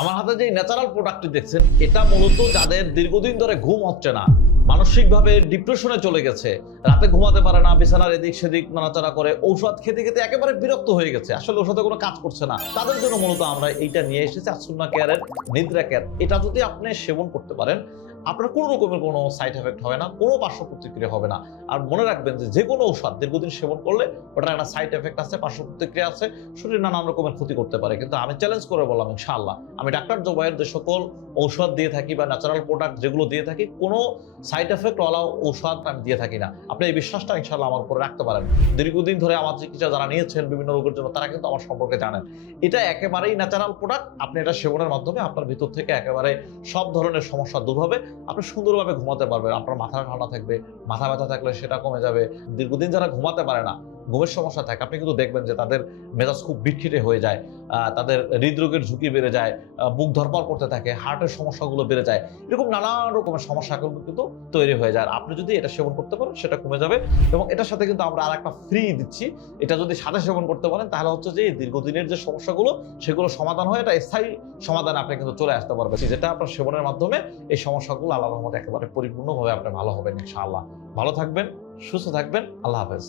আমার হাতে যে ন্যাচারাল প্রোডাক্টটি দেখছেন, এটা মূলত যাদের দীর্ঘদিন ধরে ঘুম হচ্ছে না, মানসিকভাবে ডিপ্রেশনে চলে গেছে, রাতে ঘুমাতে পারে না, বিছানার এদিক সেদিক নাড়াচাড়া করে, ঔষধ খেতে খেতে একেবারে বিরক্ত হয়ে গেছে, আসলে ওষুধে কোনো কাজ করছে না, তাদের জন্য মূলত আমরা এইটা নিয়ে এসেছি আসুন্না কেয়ারের নিদ্রা কেয়ার। এটা যদি আপনি সেবন করতে পারেন, আপনার কোনো রকমের কোনো সাইড এফেক্ট হবে না, কোনো পার্শ্ব প্রতিক্রিয়া হবে না। আর মনে রাখবেন যে কোনো ঔষধ দীর্ঘদিন সেবন করলে ওটার একটা সাইড এফেক্ট আছে, পার্শ্ব প্রতিক্রিয়া আছে, শরীরে নানান রকমের ক্ষতি করতে পারে। কিন্তু আমি চ্যালেঞ্জ করে বললাম, ইনশাআল্লাহ আমি ডাক্তার জোবায়ের যে সকল ঔষধ দিয়ে থাকি বা ন্যাচারাল প্রোডাক্ট যেগুলো দিয়ে থাকি, কোনো সাইড এফেক্ট ওয়ালা ঔষধ আমি দিয়ে থাকি না। আপনি এই বিশ্বাসটা ইনশাআল্লাহ আমার উপরে রাখতে পারেন। দীর্ঘদিন ধরে আমার চিকিৎসা যারা নিয়েছেন বিভিন্ন রোগের জন্য, তারা কিন্তু আমার সম্পর্কে জানেন। এটা একেবারেই ন্যাচারাল প্রোডাক্ট। আপনি এটা সেবনের মাধ্যমে আপনার ভিতর থেকে একেবারে সব ধরনের সমস্যা দূর হবে, আপনি সুন্দরভাবে ঘুমাতে পারবেন, আপনার মাথা ঠান্ডা থাকবে, মাথা ব্যথা থাকলে সেটা কমে যাবে। দীর্ঘদিন যারা ঘুমাতে পারে না, ঘুমের সমস্যা থাকে, আপনি কিন্তু দেখবেন যে তাদের মেজাজ খুব বিটখিটে হয়ে যায়, তাদের হৃদরোগের ঝুঁকি বেড়ে যায়, বুক ধরপড় করতে থাকে, হার্টের সমস্যাগুলো বেড়ে যায়, এরকম নানান রকমের সমস্যা কিন্তু তৈরি হয়ে যায়। আর আপনি যদি এটা সেবন করতে পারেন, সেটা কমে যাবে। এবং এটার সাথে কিন্তু আমরা আর একটা ফ্রি দিচ্ছি। এটা যদি সাথে সেবন করতে পারেন, তাহলে হচ্ছে যে দীর্ঘদিনের যে সমস্যাগুলো, সেগুলো সমাধান হয়ে এটা স্থায়ী সমাধানে আপনি কিন্তু চলে আসতে পারবেন, যেটা আপনার সেবনের মাধ্যমে এই সমস্যাগুলো আল্লাহর রহমতে একেবারে পরিপূর্ণভাবে আপনি ভালো হবেন ইনশাআল্লাহ। ভালো থাকবেন, সুস্থ থাকবেন, আল্লাহ হাফেজ।